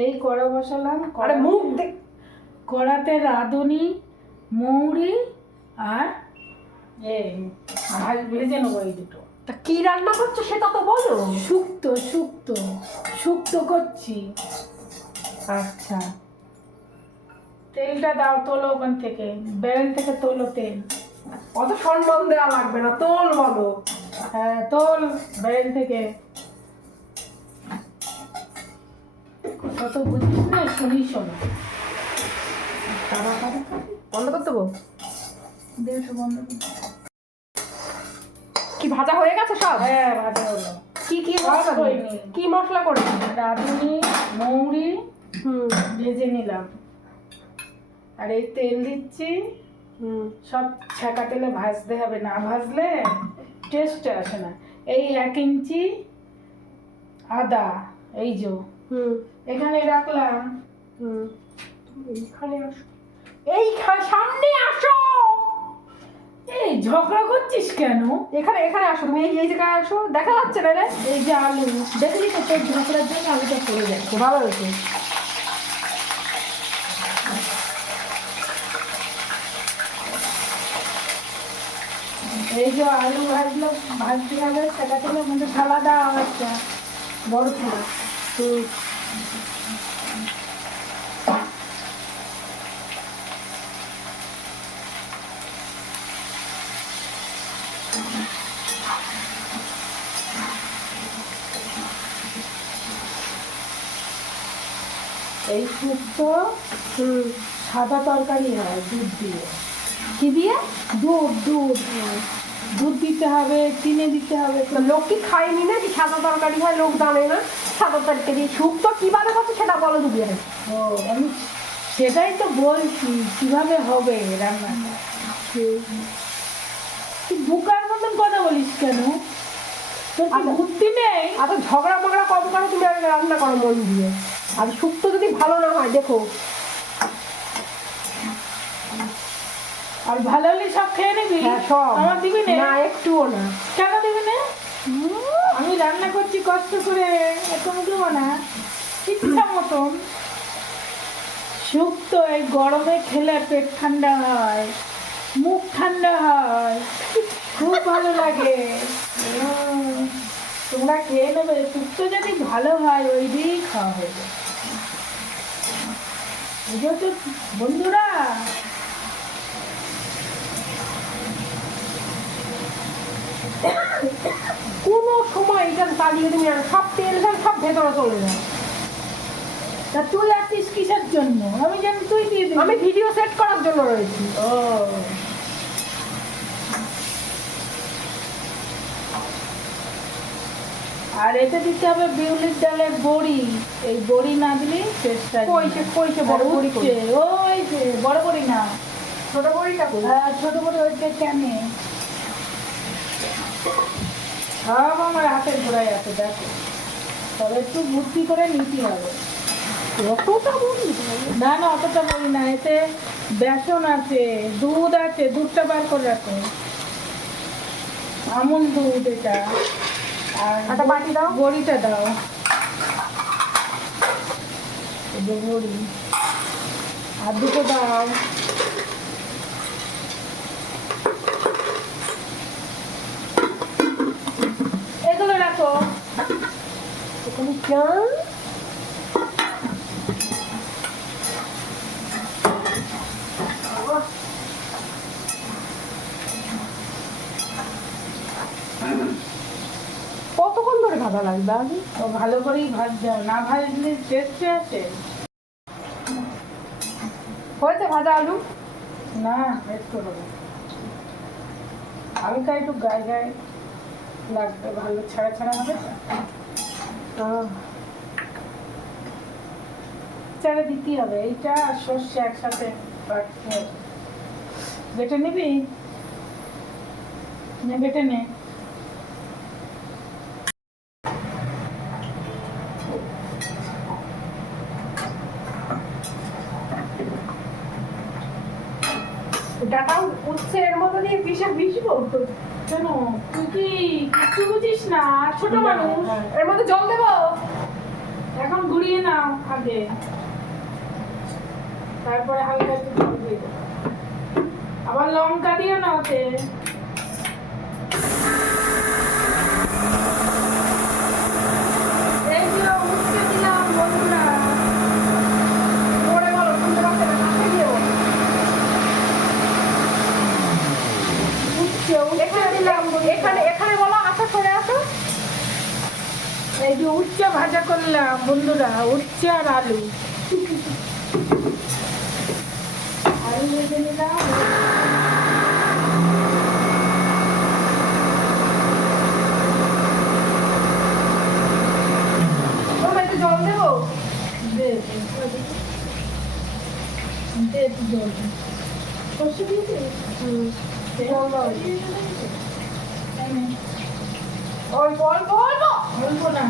এই কড়া বসালাম। আরে মুখ দেখ, কড়াতে রাঁধুনি, মৌরি আর ভেজে নেবো এই দুটো। তা কি রান্না করছো সেটা তো বলো। শুক্তো শুক্তো শুক্তো করছি। আচ্ছা, তেলটা দাও, তোলো ওখান থেকে, বেরেল থেকে তোলো তেল। অত সম্মান দেওয়া লাগবে না, তোল বলো। হ্যাঁ তোল বেরেল থেকে। কত বুঝিস না, শুনিস না। বন্ধ করতে দেবো? দেড়শো বন্ধ কর। কি ভাজা হয়ে গেছে সব? হ্যাঁ ভাজা হলো। কি কি সব মশলা হয়নি। কি মশলা করেছি? রাঁধুনি, মৌরি হুম ভেজে নিলাম, আর এই তেল দিচ্ছি। হুম সব ছাকা তেলে ভাজতে হবে, না ভাজলে টেস্ট আসে না। এই 1 ইঞ্চি আদা, এই যে হুম এখানে রাখলাম। হুম এইখানে আসো, এইখানে সামনে আসো। এই ঝগড়া করছিস কেন? এখানে এখানে আসো, তুমি এই জায়গায় আসো, দেখা যাচ্ছে না রে? এই যে আলু দেখলি তো, তোর ঝগড়ার জন্য আলুটা পড়ে যাচ্ছে। ভালো হয়েছে। এই যে আলু ভাজলো, ভাজতে হবে ছাকা তেলের মধ্যে। থালা দাও একটা বড় থালা। হুম এই শুক্তো হুম সাদা তরকারি হয় দুধ দিয়ে। কি দিয়ে? দুধ দুধ দুধ দিতে হবে, চিনি দিতে হবে। তো লোক কি খায়নি না কি সাদা তরকারি হয়? লোক জানে না সাদা তরকারি শুক্তো কিভাবে করছে সেটা বলো দিবি। ও আমি সেটাই তো বলছি, কিভাবে হবে রান্নাটা। তুই বুকার মতন কথা বলিস কেন? তোর কি আচ্ছা। বুদ্ধি নেই? আচ্ছা, ঝগড়া মগড়া কম করো, তুমি আগে রান্না করো মন দিয়ে। আর শুক্তো যদি ভালো না হয় দেখো। আর ভালো হলে সব খেয়ে নিবি? হ্যাঁ সব। আমার দিবি না? না একটুও না। কেন দিবি না? আমি রান্না করছি কষ্ট করে, এত দেবো না, ইচ্ছা মতন। শুক্তো এই গরমে খেলে পেট ঠান্ডা হয়, মুখ ঠান্ডা হয়, খুব ভালো লাগে। তোমরা খেয়ে নেবে। শুক্তো যদি ভালো হয় ওই দিয়েই খাওয়া হবে, বুঝো তো বন্ধুরা। কোনো সময় এটা চালিয়ে তুমি আর সব তেল ফেল সব ভেতরে চলে যায়। তা তুই আসছিস কিসের জন্য? আমি জানি তুই দিয়ে দিবি। আমি ভিডিও সেট করার জন্য রয়েছি। ও আর এতে দিতে হবে বিউলির ডালের বড়ি। এই বড়ি না দিলে টেস্টটা কইছে বড় বড়ি কই? ওই যে বড় বড়ি না, ছোট বড়িটা কই? হ্যাঁ ছোট বড়ি, ওইটা কেনে সব আমার হাতের ঘোড়ায় আছে, দেখো। তবে একটু বুদ্ধি করে নিতে হবে। অতটা বড়ি? না না অতটা বড়ি না, এতে বেসন আছে, দুধ আছে, দুধটা বার করে রাখো, আমুল দুধ এটা। আর একটা বাটি দাও। বড়িটা দাও, এই যে বড়ি, আর দুটো দাও। এগুলো রাখো। ওখানে চাল কতক্ষণ ধরে ভাজা লাগবে আগে? ও ভালো করেই ভাজতে হবে, না ভাজলে টেস্টে আছে হয়েছে ভাজা আলু? না। একটু হবে, হালকা একটু গায়ে গায়ে লাগবে, ভালো ছাড়া ছাড়া হবে তো। চারা দিতে হবে, এইটা আর সর্ষে একসাথে বাটতে হবে। বেটে নিবি? নে বেটে নে। ডাটাও উচ্ছে এর মতো দিয়ে ভিজবো? কেন তুই কি কিছু বুঝিস না? ছোট মানুষ। এর মধ্যে জল দেবো? এখন গুঁড়িয়ে নাও আগে, তারপরে হালকা একটু জল দিয়ে দাও। আবার লঙ্কা দিও না ওতে। এই যে উঠতে দিলাম বন্ধুরা। জোরে বলো, শুনতে পাচ্ছে না, কাছে গিয়ে বলো। উঠছে উঠতে দিলাম এখানে এখানে বলো, আসো সরে আসো। এই যে উচ্ছে ভাজা করলাম বন্ধুরা, উচ্ছে আর আলু। আলু ভেজে নিলাম। বলো, একটু জল দেবো? দে দে একটু জল দে। সর্ষে দিয়েছিস? জল দাও। তাই না? অল্প অল্প অল্প। অল্প না।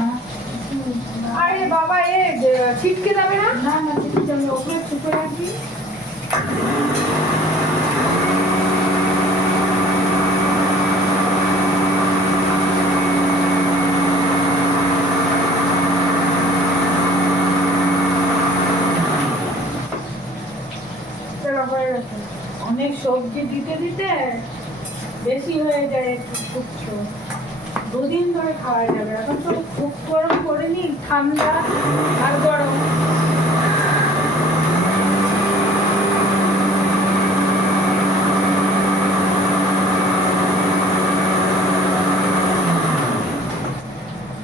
আরে বাবা, ছিটকে যাবে না? না না, ঠিক আছে, ওপরে চুপে রাখবি। চলো, হয়ে গেছে। অনেক সবজি দিতে দিতে বেশি হয়ে যায় একটু শুকছো। দুদিন ধরে খাওয়া যাবে। এখন তো খুব গরম করিনি, ঠান্ডা আর গরম।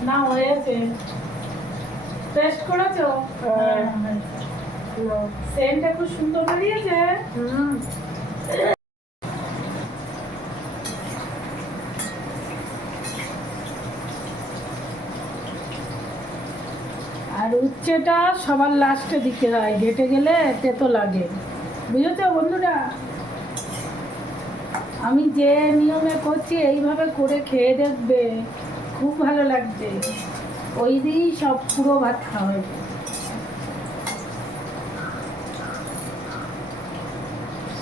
না হয়েছে, টেস্ট করেছো? হ্যাঁ। সেন্টটা খুব সুন্দর বেরিয়েছে। হুম। আর উচ্ছেটা সবার লাস্টে দিতে হয়, ঘেটে গেলে তেতো লাগে, বুঝেছো বন্ধুরা? আমি যে নিয়মে করছি এইভাবে করে খেয়ে দেখবে, খুব ভালো লাগছে। ওই দিয়েই সব পুরো ভাত খাওয়া হয়েছে।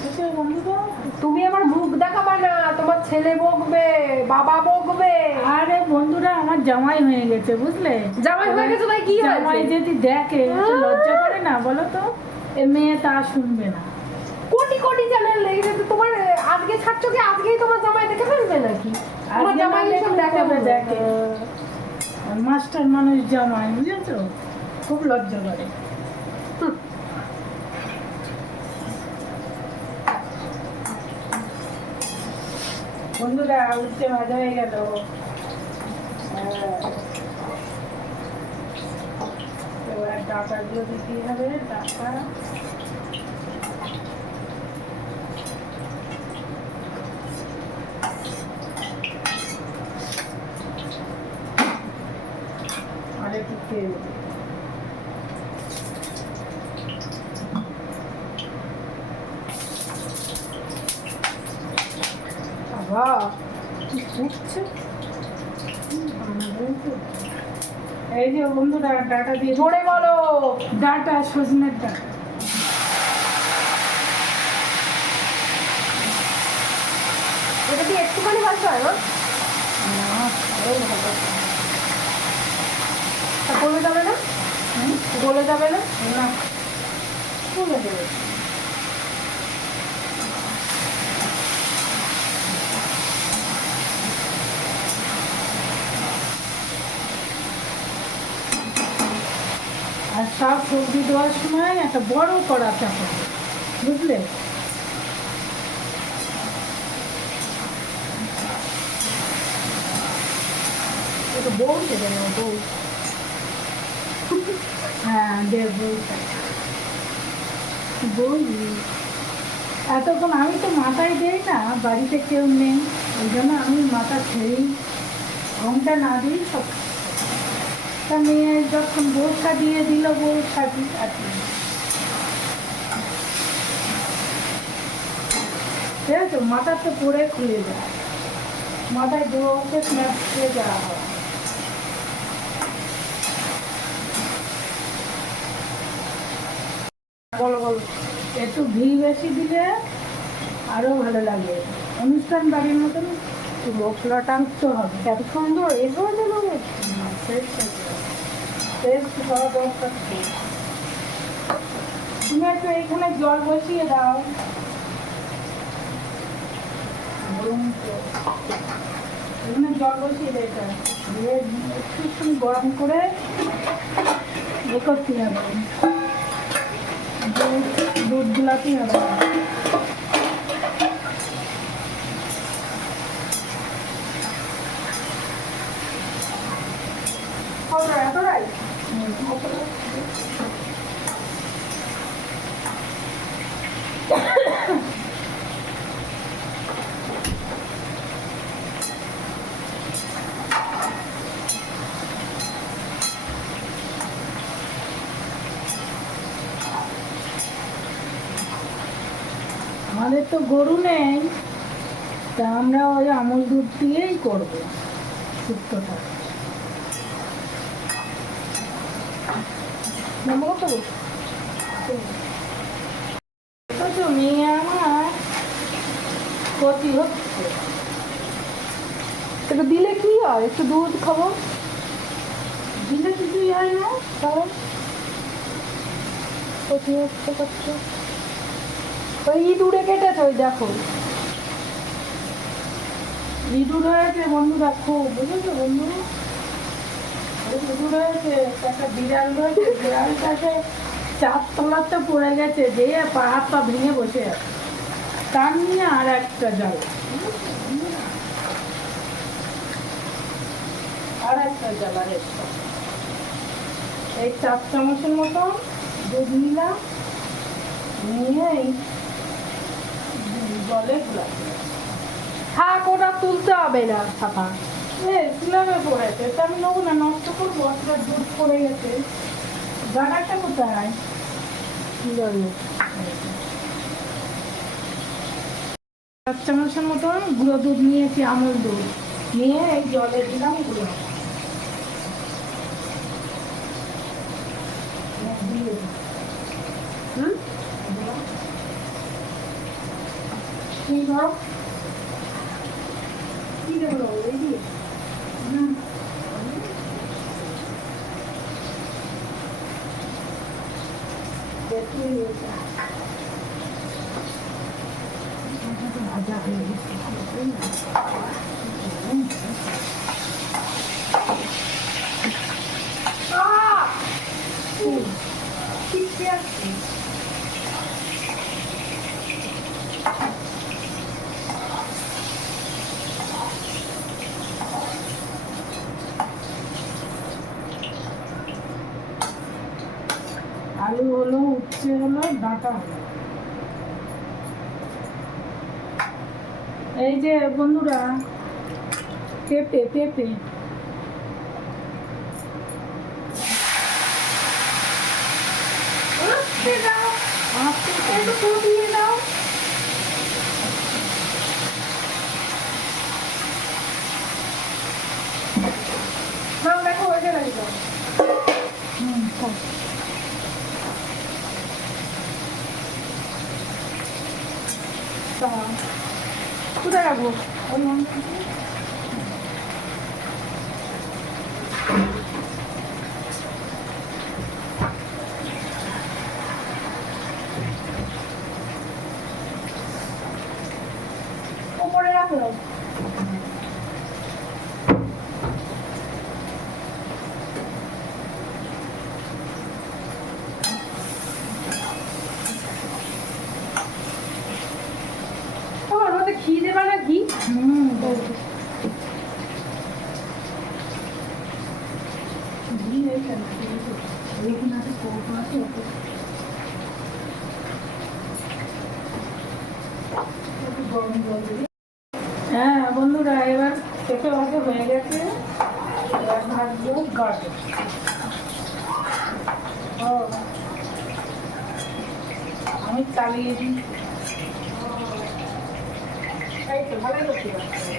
বুঝেছো বন্ধুরা? তুমি আমার মুখ দেখাবা না, তোমার ছেলে বকবে, বাবা বকবে। আরে বন্ধুরা, আমার জামাই হয়ে গেছে বুঝলে। জামাই হয়ে গেছে তাই কি জামাই হয়েছে? যদি দেখে একটু লজ্জা করে না বলো তো? এ মেয়ে তা শুনবে না। কোটি কোটি চ্যানেল লেগে গেছে তোমার। আজকে ছাড়ছো কি আজকেই তোমার জামাই দেখে ফেলবে নাকি? তোমার আজকে জামাই না এসব দেখলে দেখে কবে দেখে। দেখে? আর মাস্টার মানুষ জামাই, বুঝেছো? খুব লজ্জা করে। বন্ধুরা, উচ্ছে ভাজা হয়ে গেল। এবার ডাটাগুলো দিতে হবে। ডাটা আর একটু তেল। বাবা কি ফুটছে। এই যে বন্ধুরা, ডাটা দিয়ে জোরে বলো। ডাটা, সজনের ডাটা। এটা কি একটুখানি ভাজতে হয় না? না, আরো ভালো। তা গলে যাবে না? গলে যাবে না? না, তুলে দেবে। আর সব সবজি দেওয়ার সময় একটা বড় কড়া চাপা, বুঝলে? একটু বউ দেবে না, বউ। হ্যাঁ, দেবো। বলি এতক্ষণ আমি তো মাথায় দেই না, বাড়িতে কেউ নেই, ওই জন্য আমি মাথা ছেড়েই, ঘন্টা না দিই সব। তা মেয়ে যখন বোরখা দিয়ে দিল, বোরখা দিই আর কি। ঠিক আছে, মাথা তো পরে খুলে যায়, মাথায় দৌড়তে স্ন্যাপ খেয়ে যাওয়া হয়। বলো বলো। একটু ঘি বেশি দিলে আরো ভালো লাগে, অনুষ্ঠান বাড়ির মতন একটু মশলা টানতে হবে। এত সুন্দর এই ধরনের হবে? টেস্ট হওয়া দরকার তো। তুমি একটু এইখানে জল বসিয়ে দাও, গরম তো। এখানে জল বসিয়ে দেয়, এটা দিয়ে একটু গরম করে এ করতে হবে, দুধ গুলাতে হবে। এতটাই আমাদের তো গরু নেই, তা আমরা ওই আমুল দুধ দিয়েই করবো শুক্তটা। তো মেয়ে আমার ক্ষতি হচ্ছে। এটা দিলে কি হয়? একটু দুধ খাবো, দিলে কিছুই হয় না, কারণ ক্ষতি হচ্ছে করছে। ওই ইঁদুরে কেটেছে, ওই দেখো ইঁদুর হয়েছে বন্ধুরা, খুব বুঝেছো বন্ধু, ইঁদুর হয়েছে। একটা বিড়াল রয়েছে, বিড়ালটাকে চার তলাতে পড়ে গেছে, যে পা হাত পা ভেঙে বসে আছে, তার নিয়ে আর একটা জল, আর একটা জল, আর একটা এই 4 চামচের মতো দুধ নিলাম, নিয়ে এই জলে গুলাতে থাক, ওটা তুলতে হবে না ছাপা। স্ল্যাবে পড়েছে, তা আমি নেবো না, নষ্ট করবো, অতটা দুধ পড়ে গেছে। জায়গাটা কোথায়? কি জানি 4 চামচের মতন গুঁড়ো দুধ নিয়েছি, আমুল দুধ নিয়ে এই জলে দিলাম গুঁড়ো দিয়ে দিই। হুম কি দাও? কি দেবো এই দিয়ে? হুম, দেখি এটা ভাজা হয়ে গেছে। ঠিক আছে, আলু হলো, উচ্ছে হলো, ডাঁটা হলো। এই যে বন্ধুরা, পেঁপে পেঁপে দাও, একটু দিয়ে দাও। নাও, দেখো হয়ে গেল একদম। খাও। দাও। কোথায় রাখবো? ওই উপরে রাখলাম। তোমার মধ্যে ঘি দেবা না? ঘি ঘি এইখানে আছে, কৌটো আছে, ওকে একটু গরম জল দিবি। হ্যাঁ বন্ধুরা, এবার পেঁপে ভাজা হয়ে গেছে, এবার ভাজবো গাজর। ও, আমি চালিয়ে দিই। এই তো ভালোই করতে পারছি।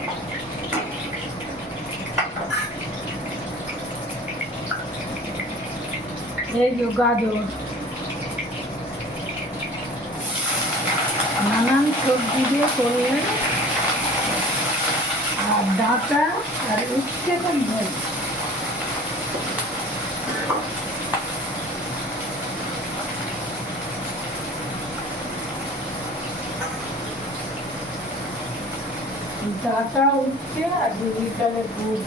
এই যে গাজর, নানান সবজি দিয়ে করলে, আর ডাঁটা আর উচ্ছে তো ভাই। চাটা উঠছে আর 2 লিটারের দুধ।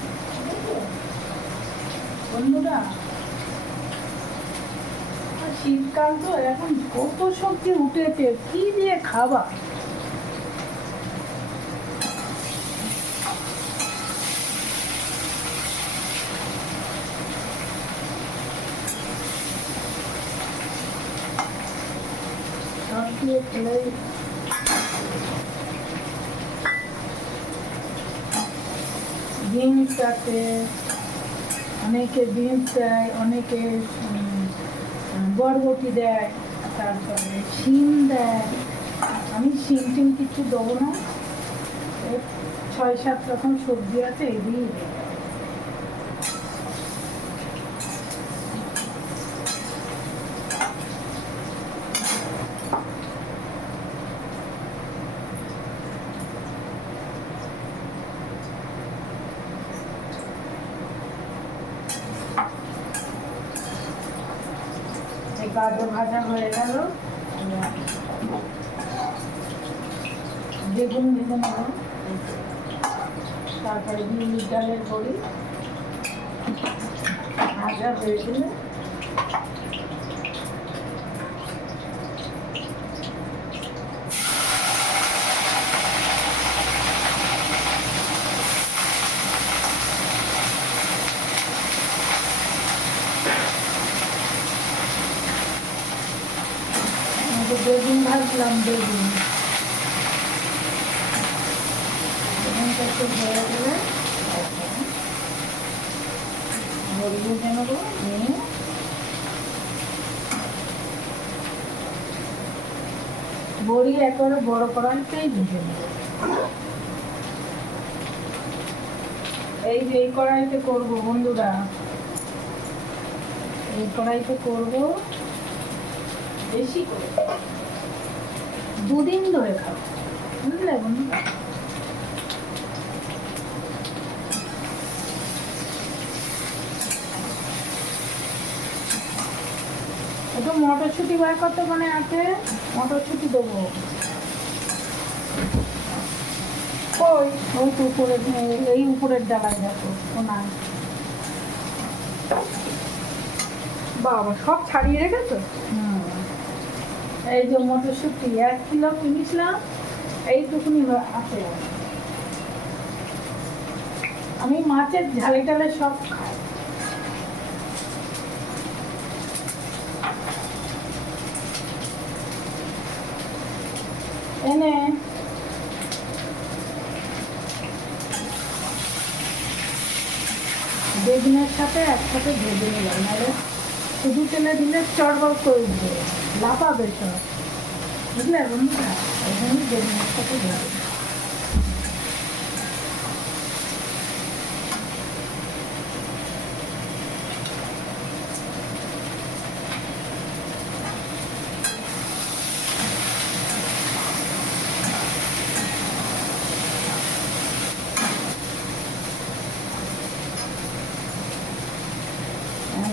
বন্ধুরা, আর শীতকাল তো, এখন কত সবজি উঠেছে, কি দিয়ে খাবা? সব দিয়ে খেলে বিনস আছে, অনেকে বিনস দেয়, অনেকে বরবটি দেয়, তারপরে শিম দেয়। আমি শিম টিম কিছু দেবো না, 6-7 রকম সবজি আছে, এই দিয়েই দেবো। গাজর ভাজা হয়ে গেল, বেগুন ভেজে নেব, তারপরে বিউলির ডালের বড়ি ভাজা হয়ে গেলে বেগুন ভাজলাম, বেগুনটা একটু হয়ে গেলে বড়ি ভেজে নেবো, নিয়ে বড়ি একেবারে বড় কড়াইতেই ভেজে নেবো। এই যে এই কড়াইতে করবো বন্ধুরা, এই কড়াইতে করবো, বেশি করে 2 দিন ধরে খাবো, বুঝলে বন্ধুরা? একটু মটরশুঁটি বার করতে মনে আছে, মটরশুঁটি দেবো। ওই ওই তো উপরে, এই উপরের ডালায় দেখো না, বাবা সব ছাড়িয়ে রেখেছো? এই যে মটরশুঁটি 1 কিলো কিনেছিলাম, এইটুকুনি আছে। আমি মাছের ঝালে টালে সব খাই। এনে বেগুনের সাথে একসাথে ভেজে নিলাম, নাহলে শুধু তেলে দিলে চড়বড় করে উঠবে, লাফাবে সব, বুঝলে বন্ধুরা? ওই জন্য বেগুনের সাথে ভেজে।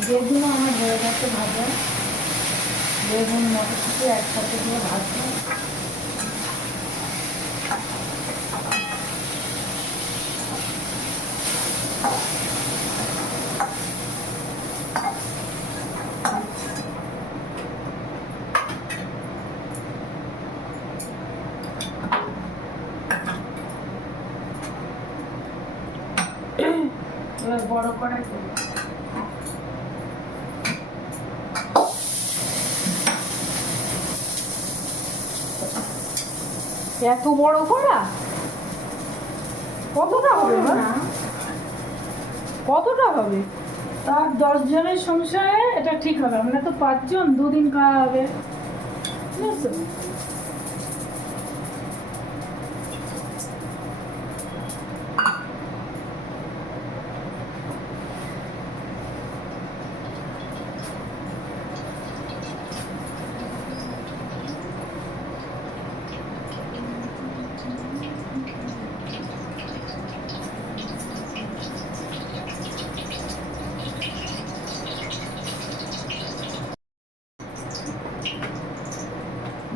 বেগুন আমার হয়ে গেছে ভাজা, বেগুন মটরশুঁটি একসাথে দিয়ে ভাজবো। এবার বড় কড়াই করবো। এত বড় করা কতটা হবে? কতটা হবে? তার 10 জনের সংসারে এটা ঠিক হবে, আমরা তো 5 জন, 2 দিন খাওয়া হবে, বুঝেছো?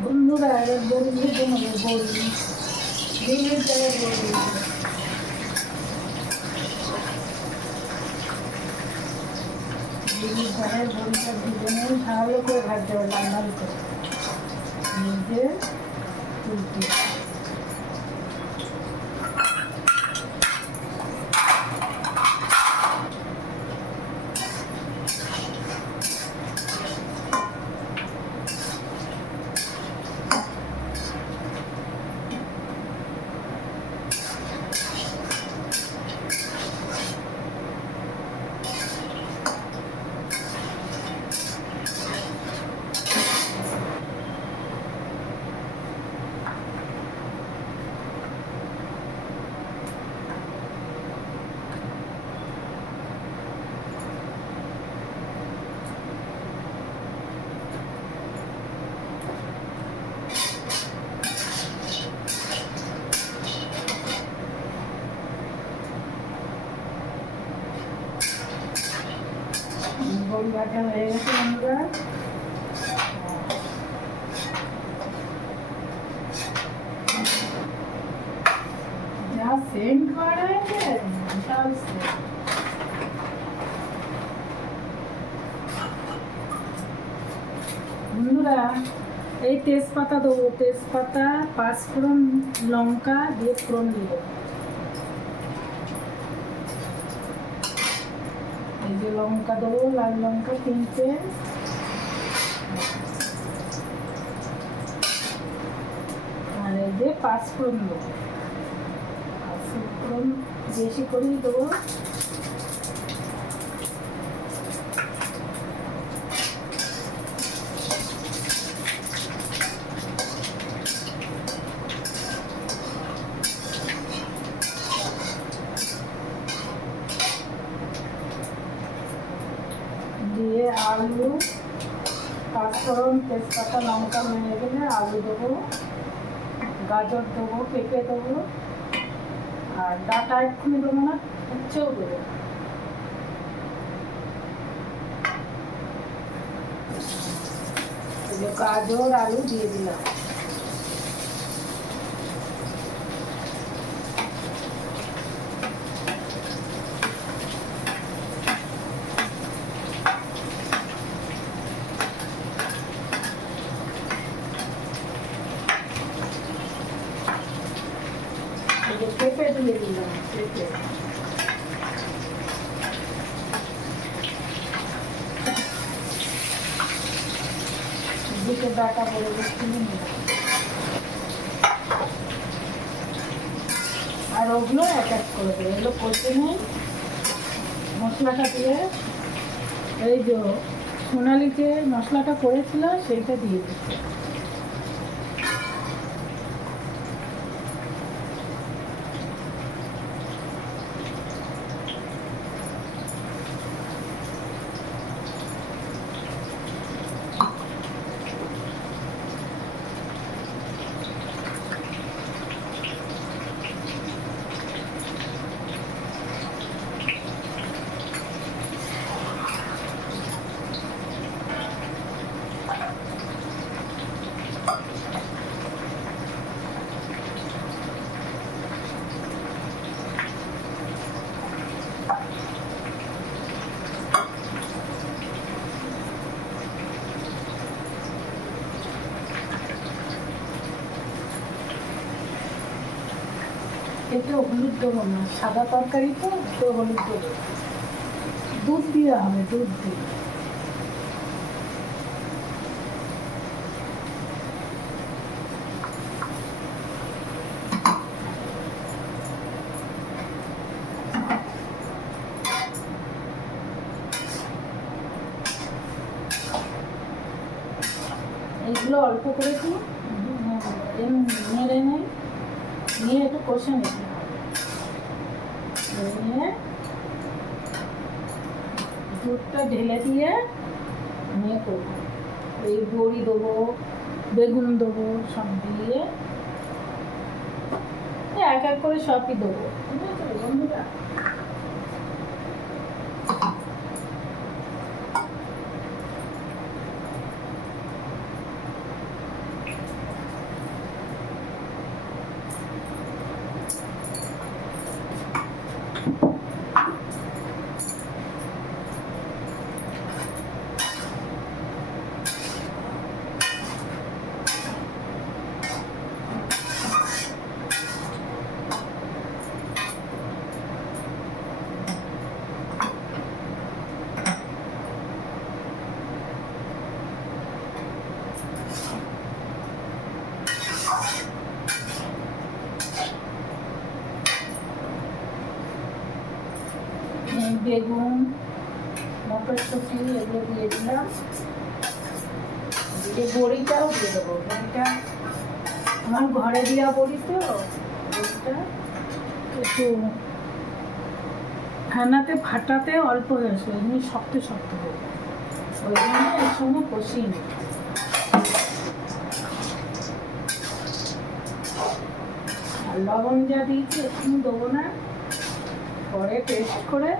বন্ধুরা, এবার বড়ি ভেজে নেবো, বড়ি ডিমের জায়গায় বড়ি দিলাম। ডিমের জায়গায় বড়িটা ভেজে নিয়ে ভালো করে ভাজতে হবে, লাল লাল করে ভেজে তুলতে হবে। বড়ি ভাজা হয়ে গেছে বন্ধুরা। যা সেন্ট বার হয়েছে, বিশাল সেন্ট। বন্ধুরা এই তেজপাতা দেবো, তেজপাতা, পাঁচফোড়ন, লঙ্কা দিয়ে ফোড়ন দেবো। এই যে লঙ্কা দেবো, লাল লঙ্কা 3টে, আর এই যে পাঁচফোড়ন দেবো। পাঁচফোড়ন বেশি করেই দেবো। দিয়ে আলু, পাঁচফোড়ন, তেজপাতা, লঙ্কা হয়ে গেলে আলু দেবো, গাজর দেবো, পেঁপে দেবো, আর ডাটা এক্ষুনি দেবো না, উচ্ছেও দেবো। গাজর আলু দিয়ে দিলাম। পেঁপে দিয়ে দিলাম, পেঁপে। দুটো ডাটা বড় করে নিলাম। আর ওগুলো এক করে দেবো। এগুলো করতে নেই, মশলাটা দিয়ে এই যে সোনালি যে মশলাটা করেছিল সেইটা দিয়ে দিচ্ছে। এতে হলুদ দেবো না, সাদা তরকারি তো, তো হলুদ দেবো। দুধ দিয়ে হবে, দুধ দিয়ে। এইগুলো অল্প করে একটু নেড়ে নেই, নিয়ে একটু কষে নিতে হবে। নিয়ে দুধটা ঢেলে দিয়ে নিয়ে করবো। এই বড়ি দেবো, বেগুন দেবো, সব দিয়ে এক এক করে সবই দেবো। ঠিক আছে বন্ধুরা? বেগুন, মটরশুঁটি এগুলো দিয়ে দিলাম, দিয়ে বড়িটাও দিয়ে দেবো। বড়িটা আমার ঘরে দেওয়া বড়ি তো, বড়িটা একটু ফেনাতে ফাটাতে অল্প হয়েছে, এমনি শক্ত শক্ত হয়ে যায়, ওই জন্য এর সঙ্গে কষিয়ে নিই। আর লবণ যা দিয়েছি এখনো দেবো না, পরে টেস্ট করে।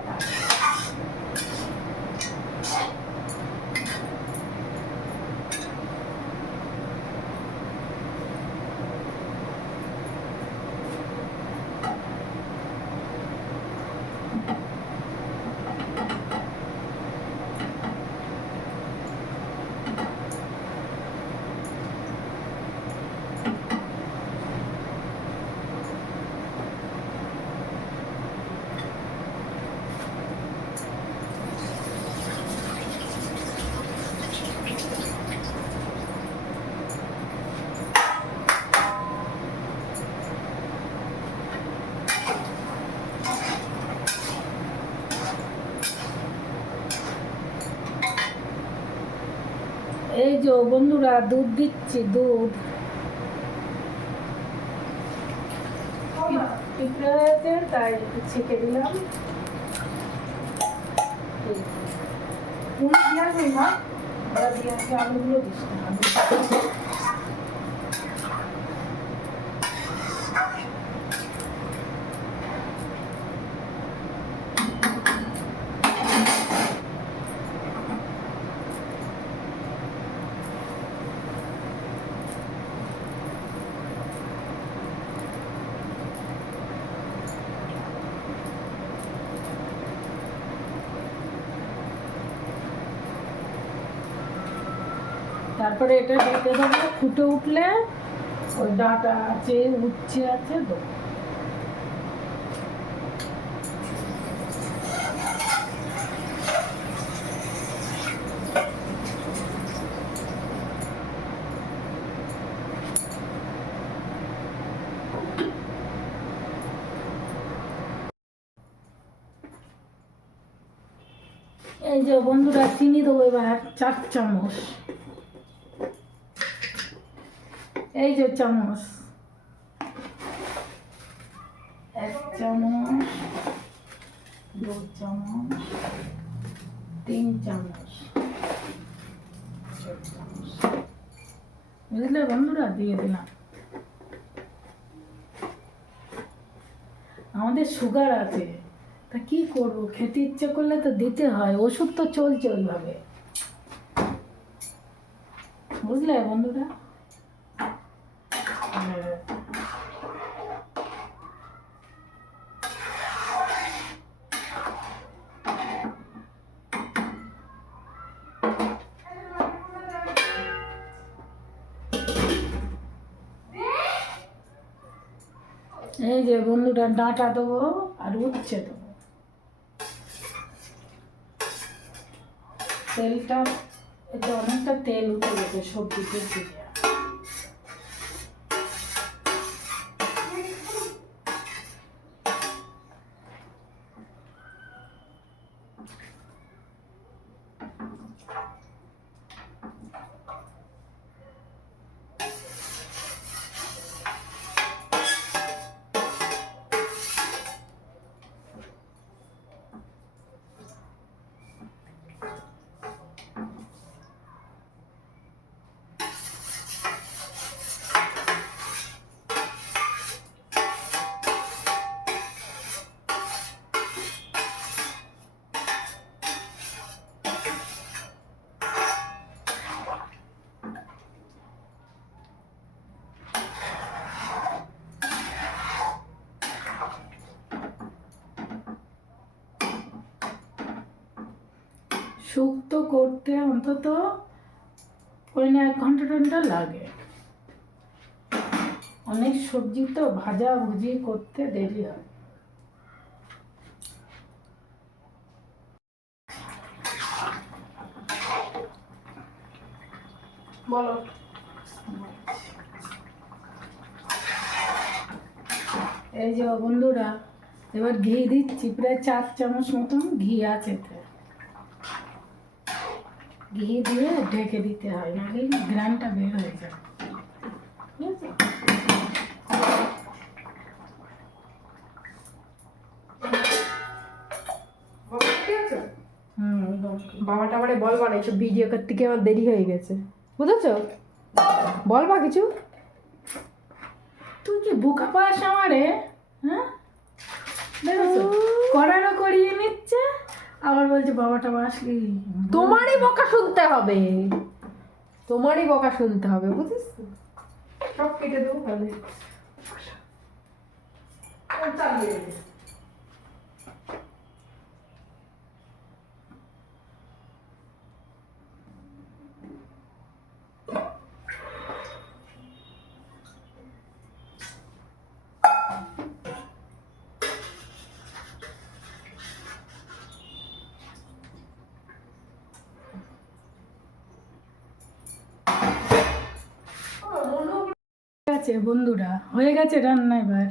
এই যে বন্ধুরা দুধ দিচ্ছি, দুধ পিঁপড়ে হয়েছে তাই একটু ছেঁকে দিলাম। দিয়ে আসবি মা, ওরা দিয়ে আসবে, আলুগুলো দিস না, আলু। তারপরে এটা ঢেকে দেবো, ফুটে উঠলে ওই ডাঁটা আছে, উচ্ছে আছে দেবো। এই যে বন্ধুরা চিনি দেবো এবার 4 চামচ, এই যে চামচ, 1 চামচ, 2 চামচ, 3 চামচ, 4 চামচ, বুঝলে বন্ধুরা, দিয়ে দিলাম। আমাদের সুগার আছে, তা কি করবো, খেতে ইচ্ছে করলে তো দিতে হয়, ওষুধ তো চলছে ওইভাবে, বুঝলে বন্ধুরা। এই যে বন্ধুরা ডাঁটা দেবো আর উচ্ছে দেবো। তেলটা, এতে অনেকটা তেল উঠে গেছে সবজিতে দিয়ে। শুক্তো করতে অন্তত 1 ঘন্টা লাগে, অনেক সবজি তো ভাজা ভুজি করতে দেরি হয়। বলো। এই যে বন্ধুরা এবার ঘি দিচ্ছি, প্রায় 4 চামচ মতন ঘি আছে এতে। ঘি দিয়ে ঢেকে দিতে হয়, নাহলে গ্রানটা বের হয়ে যায়। ঠিক আছে? বাবাটা আমারে বলবা না, এইসব ভিডিও করতে গিয়ে আমার দেরি হয়ে গেছে, বুঝেছো? বলবা কিছু? তুই কি বোকা পাস আমারে? হ্যাঁ, দেখেছো করারও করিয়ে নিচ্ছে, আবার বলছে বাবাটা আসলি। তোমারই বকা শুনতে হবে, তোমারই বকা শুনতে হবে, বুঝেছ? সব কেটে দেবো তাহলে। চালিয়ে দে। ঠিক আছে বন্ধুরা, হয়ে গেছে রান্না এবার।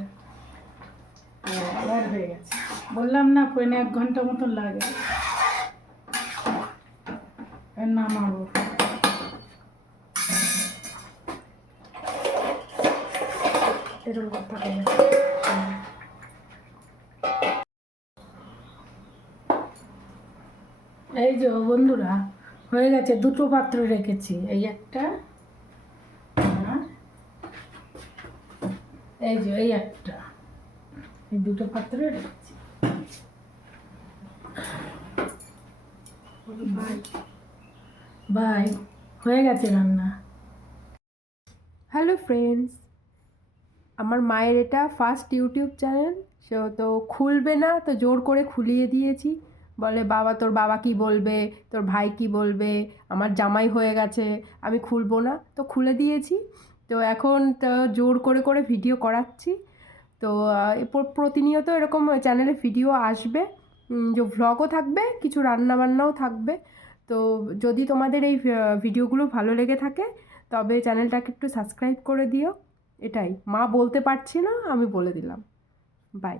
এবার হয়ে গেছে, বললাম না 1.5 ঘন্টা মতো লাগে। এবার নামাবো। এরকম কথা বলে। এই যে বন্ধুরা, হয়ে গেছে, 2টো পাত্র রেখেছি, এই একটা আর এই যে এই একটা, এই 2টো পাত্রে রেখেছি। বাই, হয়ে গেছে রান্না। হ্যালো ফ্রেন্ডস, আমার মায়ের এটা ফার্স্ট ইউটিউব চ্যানেল। সে তো খুলবে না, তো জোর করে খুলিয়ে দিয়েছি। বলে বাবা, তোর বাবা কি বলবে, তোর ভাই কি বলবে, আমার জামাই হয়ে গেছে, আমি খুলবো না। তো খুলে দিয়েছি। তো এখন তো জোর করে করে ভিডিও করাচ্ছি। তো প্রতিনিয়ত এরকম চ্যানেলে ভিডিও আসবে, যে ভ্লগও থাকবে, কিছু রান্নাবান্নাও থাকবে। তো যদি তোমাদের এই ভিডিওগুলো ভালো লেগে থাকে, তবে চ্যানেলটাকে একটু সাবস্ক্রাইব করে দিও। এটাই, মা বলতে পারছি না, আমি বলে দিলাম। বাই।